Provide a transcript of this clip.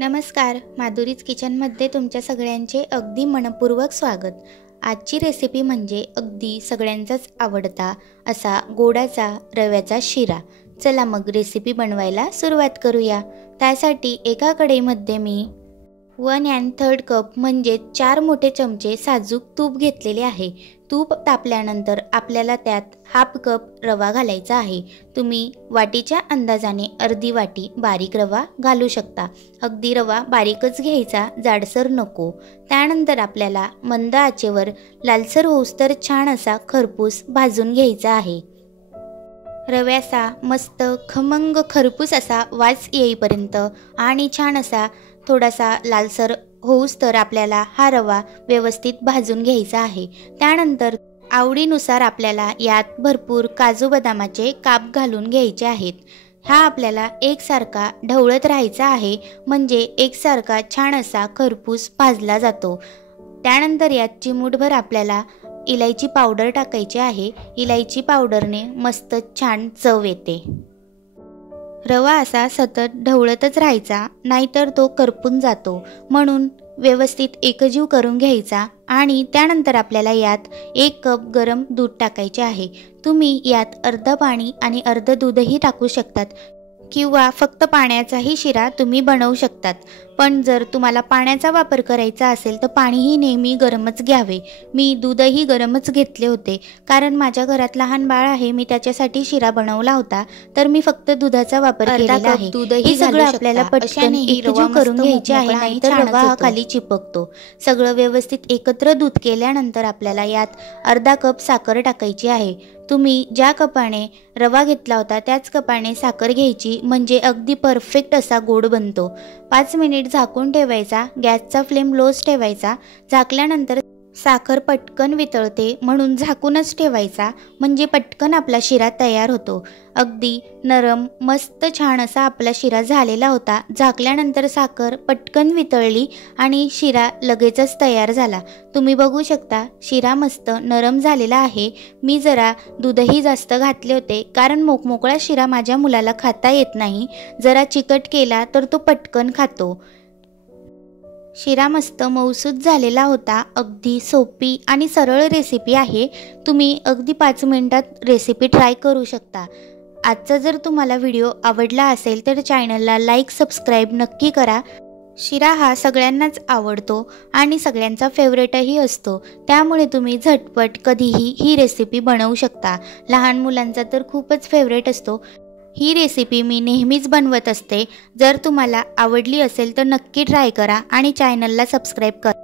नमस्कार, माधुरीज किचनमध्ये तुमच्या सगळ्यांचे अगदी मनपूर्वक स्वागत। आजची रेसिपी म्हणजे अगदी सगळ्यांचाच आवडता असा गोडाचा रव्याचा शिरा। चला मग रेसिपी बनवायला सुरुवात करूया। त्यासाठी एका कढईमध्ये मी 1/3 कप म्हणजे 4 मोठे चमचे साजूक तूप घेतलेले आहे। तूप तापल्यानंतर आपल्याला त्यात हाफ कप रवा घालायचा आहे। तुम्ही वाटीच्या अंदाजाने अर्धी वाटी बारीक रवा घालू शकता। अगदी रवा बारीकच घ्यायचा, जाडसर नको। त्यानंतर आपल्याला मंद आचेवर लालसर होऊस्तर छान असा खरपूस भाजून घ्यायचा आहे। रव्याचा मस्त खमंग खरपूस असा वास येईपर्यंत आणि छान असा थोडासा लालसर होऊस्तर आपल्याला हा रवा व्यवस्थित भाजून घ्यायचा आहे। त्यानंतर आवडीनुसार आपल्याला यात भरपूर काजू बदामाचे काप घालून घ्यायचे आहेत। हा आपल्याला एकसारखा ढवळत राहायचा आहे, म्हणजे एकसारखा छान असा खरपूस भाजला जातो। त्यानंतर यात चिमूटभर आपल्याला इलायची पावडर टाकायची आहे। इलायची पावडरने मस्त छान चव येते। रवा असा सतत ढवळतच राहायचा, नाहीतर तो करपून जातो। म्हणून व्यवस्थित एकजीव करून घ्यायचा आणि त्यानंतर आपल्याला यात 1 कप गरम दूध टाकायचे आहे। तुम्ही यात अर्ध पाणी आणि अर्ध दूधही टाकू शकतात, किंवा फक्त पाण्याचाही शिरा तुम्ही बनवू शकतात। पण जर तुम्हाला पाण्याचा वापर करायचा असेल तर पाणीही नेहमी गरमच घ्यावे। मी दूधही गरमच घेतले होते, कारण माझ्या घरात लहान बाळ आहे, मी त्याच्यासाठी शिरा बनवला होता, तर मी फक्त दुधाचा वापर केलेला आहे। हे सगळं आपल्याला पटकन एकजीव करून घ्यायचे आहे, नाहीतर रवा हा खाली चिपकतो। सगळं व्यवस्थित एकत्र दूध केल्यानंतर आपल्याला यात अर्धा कप साखर टाकायची आहे। तुम्ही ज्या कपाने रवा घेतला होता त्याच कपाने साखर घ्यायची, म्हणजे अगदी परफेक्ट असा गोड बनतो। 5 मिनिट झाकून ठेवायचा, गॅसचा फ्लेम लोच ठेवायचा। झाकल्यानंतर साखर पटकन वितळते, म्हणून झाकूनच ठेवायचा, म्हणजे पटकन आपला शिरा तयार होतो। अगदी नरम मस्त छान असा आपला शिरा झालेला होता। झाकल्यानंतर साखर पटकन वितळली आणि शिरा लगेचच तयार झाला। तुम्ही बघू शकता शिरा मस्त नरम झालेला आहे। मी जरा दूधही जास्त घातले होते, कारण मोकमोकळा शिरा माझ्या मुलाला खाता येत नाही। जरा चिकट केला तर तो पटकन खातो। शिरा मस्त मऊसूत झालेला होता। अगदी सोपी आणि सरळ रेसिपी आहे। तुम्ही अगदी 5 मिनिटात रेसिपी ट्राय करू शकता। आजचा जर तुम्हाला व्हिडिओ आवडला असेल तर चॅनलला लाईक सबस्क्राईब नक्की करा। शिरा हा सगळ्यांनाच आवडतो आणि सगळ्यांचा फेवरेटही असतो, त्यामुळे तुम्ही झटपट कधीही ही रेसिपी बनवू शकता। लहान मुलांचा तर खूपच फेवरेट असतो। ही रेसिपी मी नेहमीच बनवत असते। जर तुम्हाला आवडली असेल तर नक्की ट्राय करा आणि चॅनलला सबस्क्राईब करा।